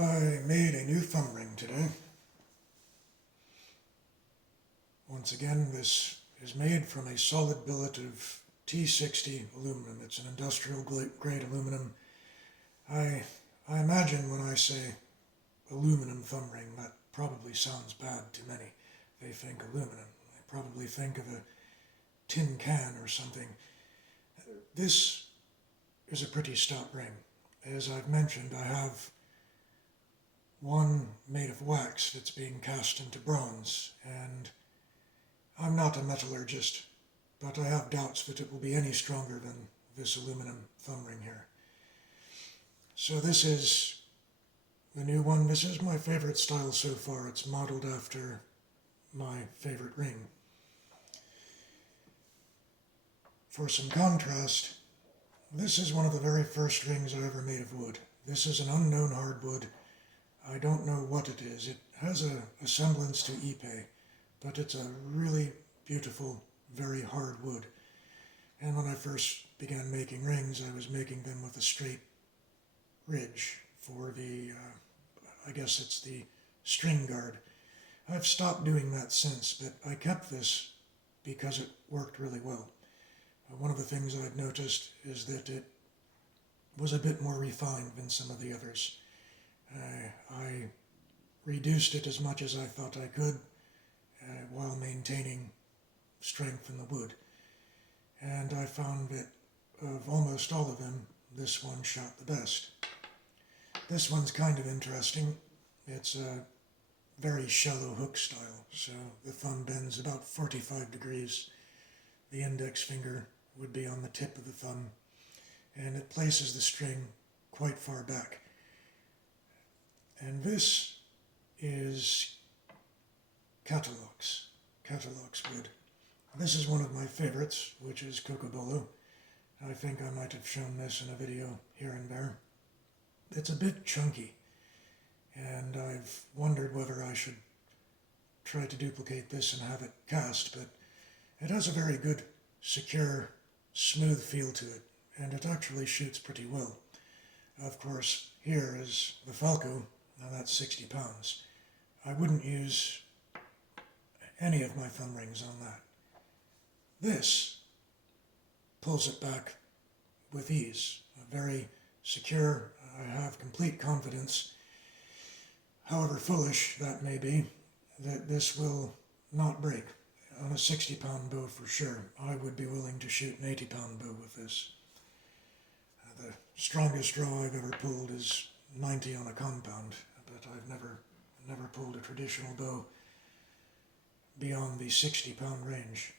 I made a new thumb ring today. Once again, this is made from a solid billet of T60 aluminum. It's an industrial grade aluminum. I imagine when I say aluminum thumb ring, that probably sounds bad to many. They think aluminum. They probably think of a tin can or something. This is a pretty stout ring. As I've mentioned, I have one made of wax that's being cast into bronze, and I'm not a metallurgist, but I have doubts that it will be any stronger than this aluminum thumb ring here. So this is the new one. This is my favorite style so far. It's modeled after my favorite ring. For some contrast, this is one of the very first rings I ever made of wood. This is an unknown hardwood. I don't know what it is. It has a semblance to ipe, but it's a really beautiful, very hard wood. And when I first began making rings, I was making them with a straight ridge for the, I guess it's the string guard. I've stopped doing that since, but I kept this because it worked really well. One of the things I've noticed is that it was a bit more refined than some of the others. I reduced it as much as I thought I could while maintaining strength in the wood. And I found that of almost all of them, this one shot the best. This one's kind of interesting. It's a very shallow hook style, so the thumb bends about 45 degrees. The index finger would be on the tip of the thumb, and it places the string quite far back. And this is Catalox wood. This is one of my favorites, which is Cocobolo. I think I might have shown this in a video here and there. It's a bit chunky, and I've wondered whether I should try to duplicate this and have it cast, but it has a very good, secure, smooth feel to it, and it actually shoots pretty well. Of course, here is the Falco. Now that's 60 pounds. I wouldn't use any of my thumb rings on that. This pulls it back with ease. Very secure. I have complete confidence, however foolish that may be, that this will not break. On a 60-pound bow for sure. I would be willing to shoot an 80-pound bow with this. The strongest draw I've ever pulled is 90 on a compound, but I've never pulled a traditional bow beyond the 60-pound range.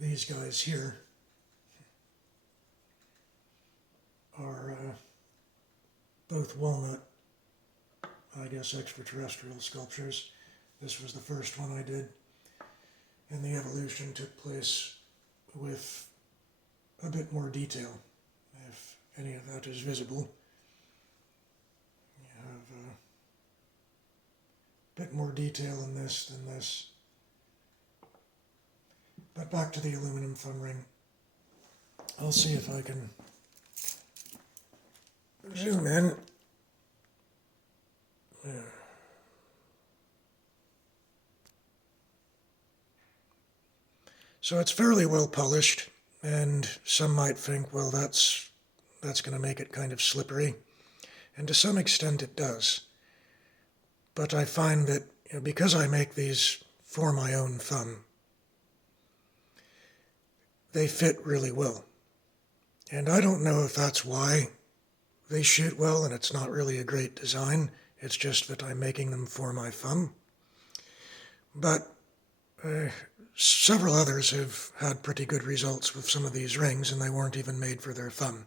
These guys here are both walnut, I guess, extraterrestrial sculptures. This was the first one I did, and the evolution took place with a bit more detail, if any of that is visible. You have a bit more detail in this than this. But back to the aluminum thumb ring. I'll see if I can zoom in. There. So it's fairly well polished, and some might think, well, that's going to make it kind of slippery, and to some extent it does. But I find that because I make these for my own thumb, they fit really well. And I don't know if that's why they shoot well and it's not really a great design. It's just that I'm making them for my thumb. But several others have had pretty good results with some of these rings, and they weren't even made for their thumb.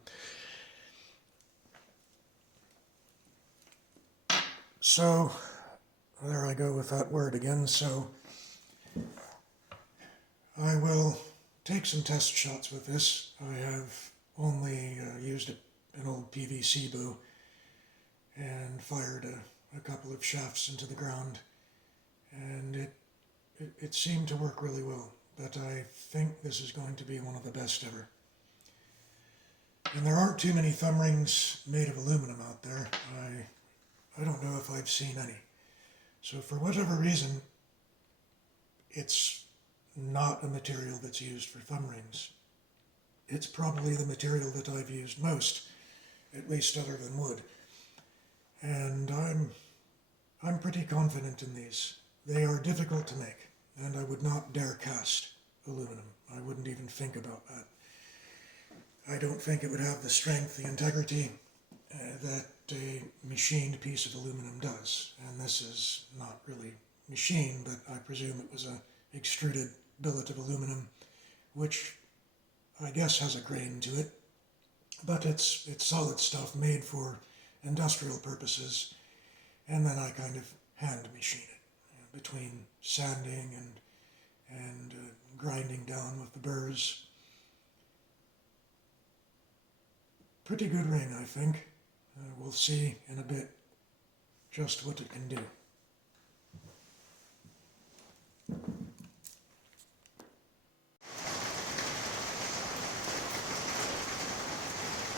So, there I go with that word again. So, I will take some test shots with this. I have only used an old PVC bow and fired a couple of shafts into the ground, and it seemed to work really well, but I think this is going to be one of the best ever. And there aren't too many thumb rings made of aluminum out there. I I don't know if I've seen any. So for whatever reason, it's not a material that's used for thumb rings. It's probably the material that I've used most, at least other than wood. And I'm pretty confident in these. They are difficult to make, and I would not dare cast aluminum. I wouldn't even think about that. I don't think it would have the strength, the integrity that a machined piece of aluminum does. And this is not really machined, but I presume it was a extruded billet of aluminum, which I guess has a grain to it, but it's solid stuff made for industrial purposes, and then I kind of hand machine it between sanding and grinding down with the burrs. Pretty good ring, I think. We'll see in a bit just what it can do.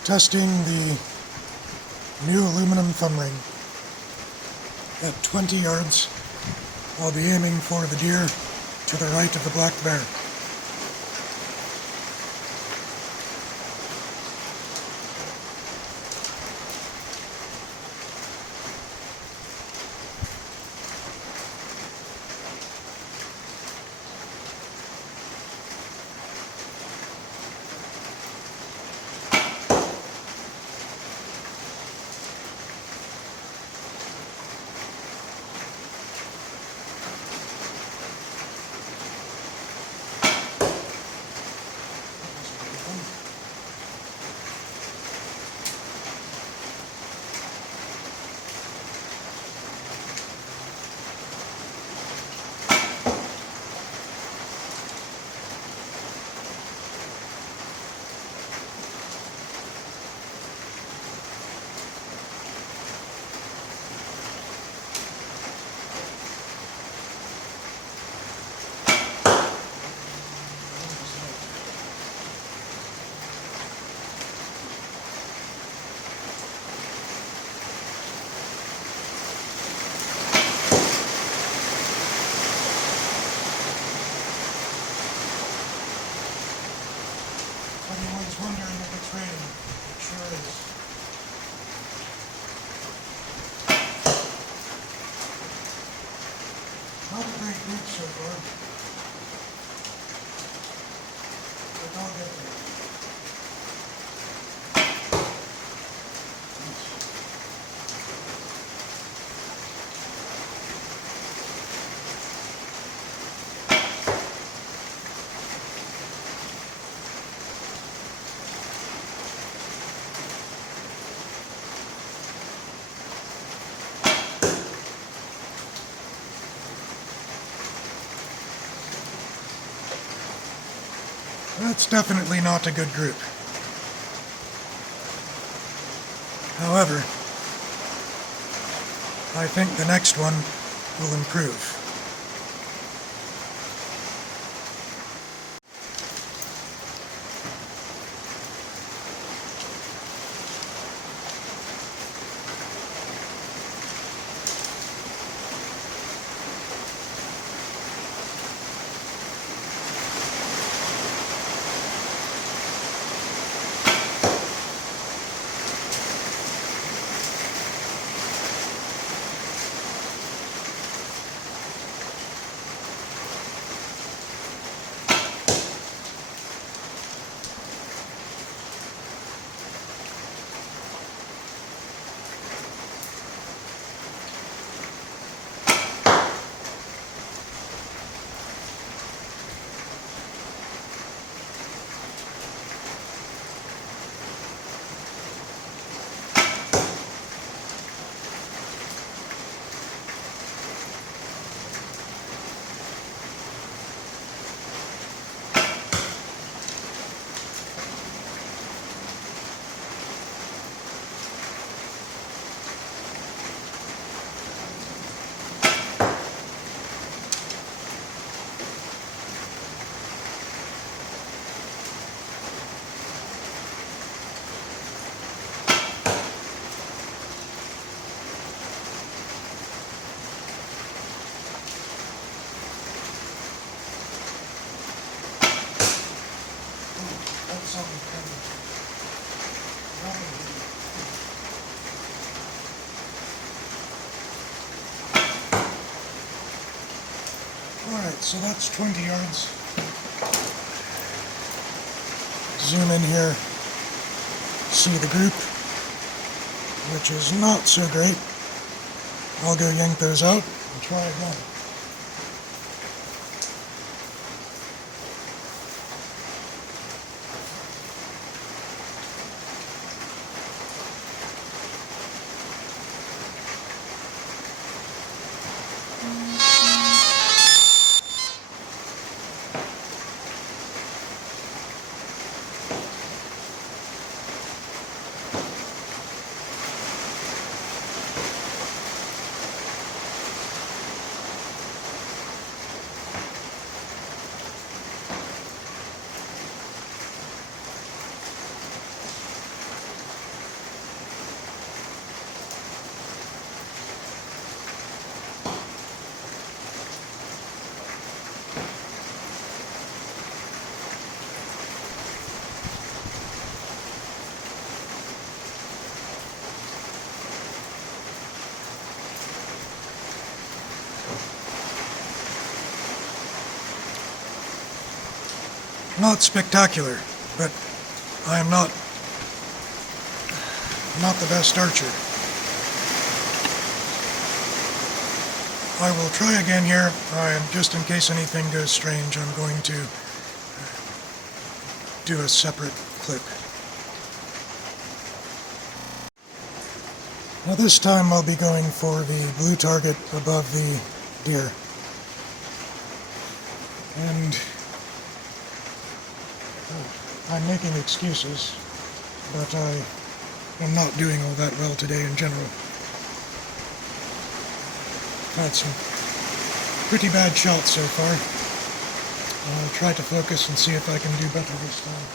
Testing the new aluminum thumb ring. At 20 yards, I'll be aiming for the deer to the right of the black bear. Everyone's wondering if it's raining. It sure is. Not a great week so far, but I'll get there. That's definitely not a good group. However, I think the next one will improve. That's something coming. Alright, so that's 20 yards. Zoom in here, see the group, which is not so great. I'll go yank those out and try again. Not spectacular, but I am not the best archer. I will try again here. Just in case anything goes strange, I'm going to do a separate clip. Now this time I'll be going for the blue target above the deer. And I'm making excuses, but I am not doing all that well today in general. Had some pretty bad shots so far. I'll try to focus and see if I can do better this time.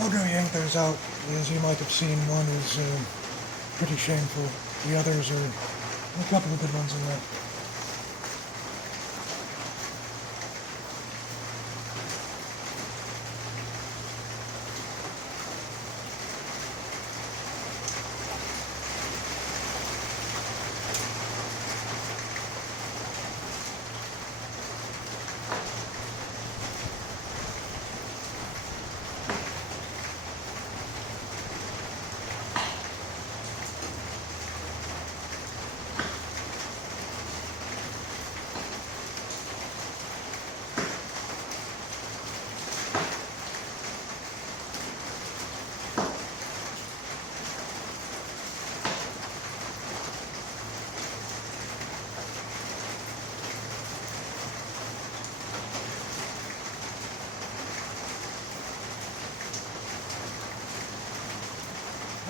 I'll go yank those out. As you might have seen, one is pretty shameful. The others are a couple of good ones in there.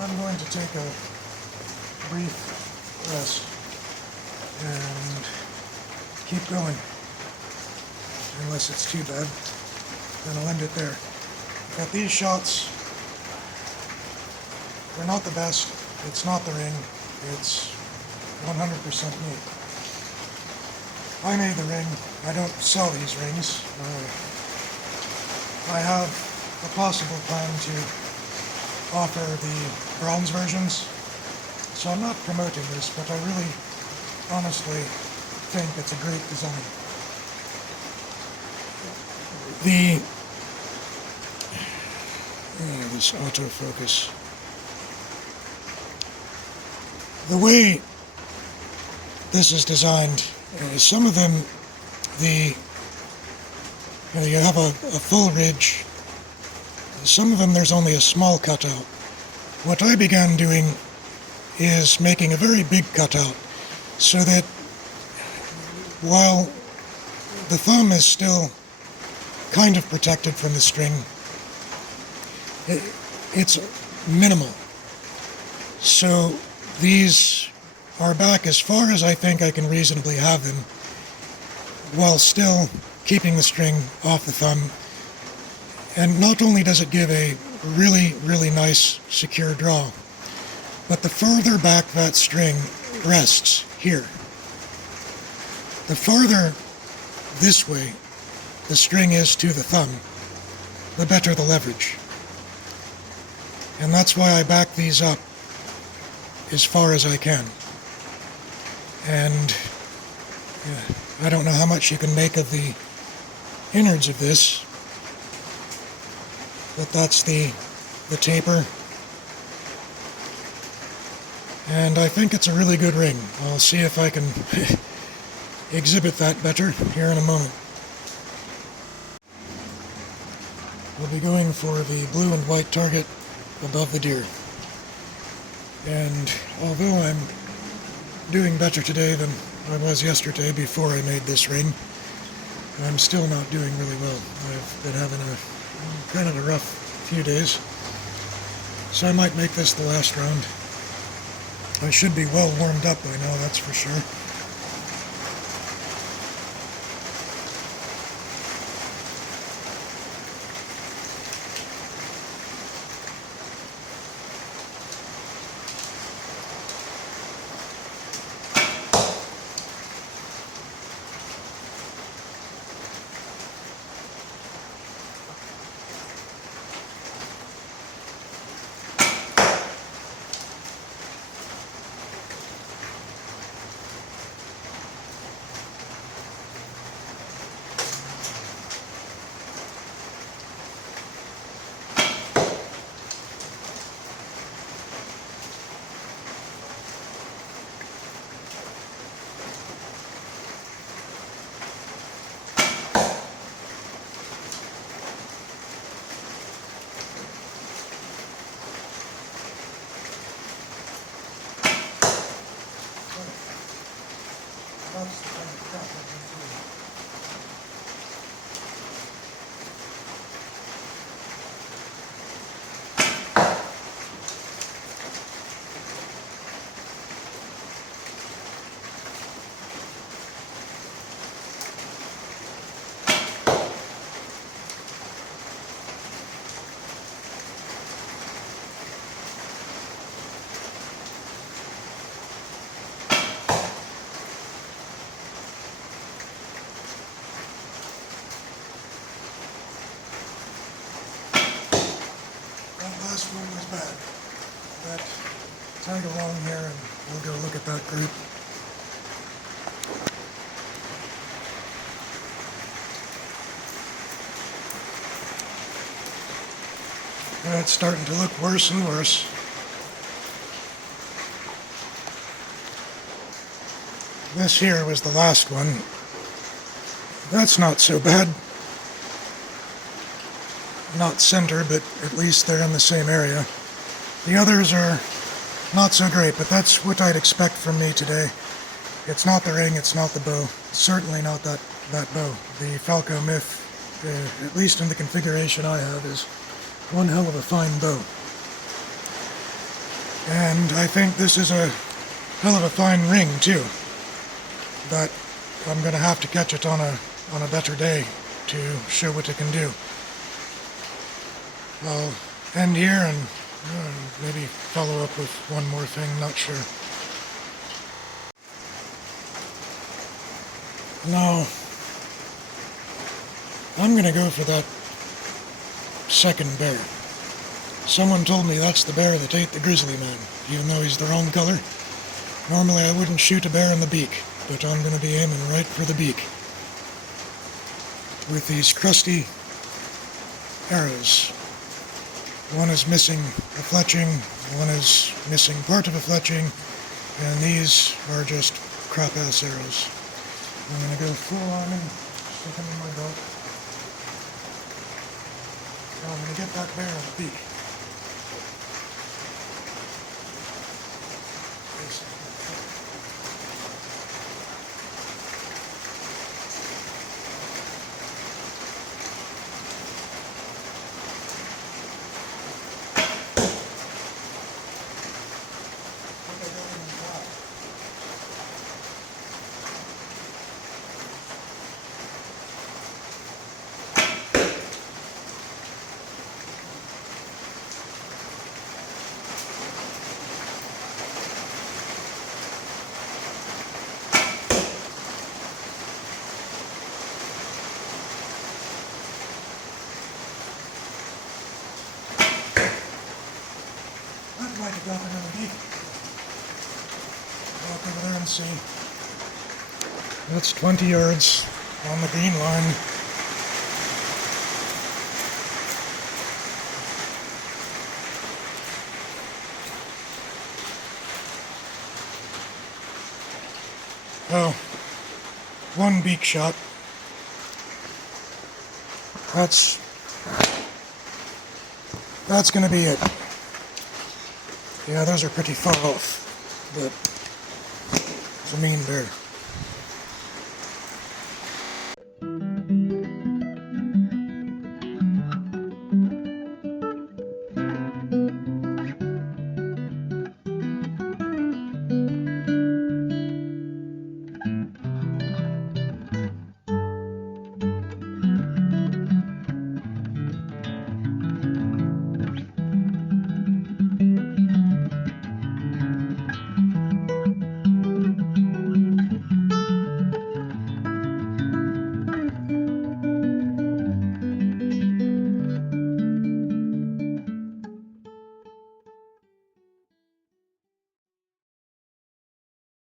I'm going to take a brief rest and keep going. Unless it's too bad, then I'll end it there. But these shots, they're not the best. It's not the ring. It's 100% me. I made the ring. I don't sell these rings. I have a possible plan to offer the bronze versions. So I'm not promoting this, but I really, honestly think it's a great design. This autofocus. The way this is designed, some of them, you have a full ridge. Some of them there's only a small cutout. What I began doing is making a very big cutout so that while the thumb is still kind of protected from the string, it's minimal. So these are back as far as I think I can reasonably have them while still keeping the string off the thumb. And not only does it give a really, really nice secure draw, but the further back that string rests here, the farther this way the string is to the thumb, the better the leverage. And that's why I back these up as far as I can. And I don't know how much you can make of the innards of this, but that's the taper. And I think it's a really good ring. I'll see if I can exhibit that better here in a moment. We'll be going for the blue and white target above the deer. And although I'm doing better today than I was yesterday before I made this ring, I'm still not doing really well. I've been having a kind of a rough few days. So I might make this the last round. I should be well warmed up by now, that's for sure. Last one was bad. But tag along here and we'll go look at that group. It's starting to look worse and worse. This here was the last one. That's not so bad. Not center, but at least they're in the same area. The others are not so great, but that's what I'd expect from me today. It's not the ring, it's not the bow. It's certainly not that bow. The Falco Myth, at least in the configuration I have, is one hell of a fine bow. And I think this is a hell of a fine ring, too. But I'm going to have to catch it on a better day to show what it can do. I'll end here and maybe follow up with one more thing, not sure. Now, I'm going to go for that second bear. Someone told me that's the bear that ate the grizzly man, even though he's the wrong color. Normally I wouldn't shoot a bear in the beak, but I'm going to be aiming right for the beak with these crusty arrows. One is missing a fletching, one is missing part of a fletching, and these are just crap-ass arrows. I'm going to go full on and stick them in my belt. Now I'm going to get that bear in the beak. I'd like to drop another beak. Walk over there and see. That's 20 yards on the green line. Well, one beak shot. That's going to be it. Yeah, those are pretty far off, but it's a mean bear.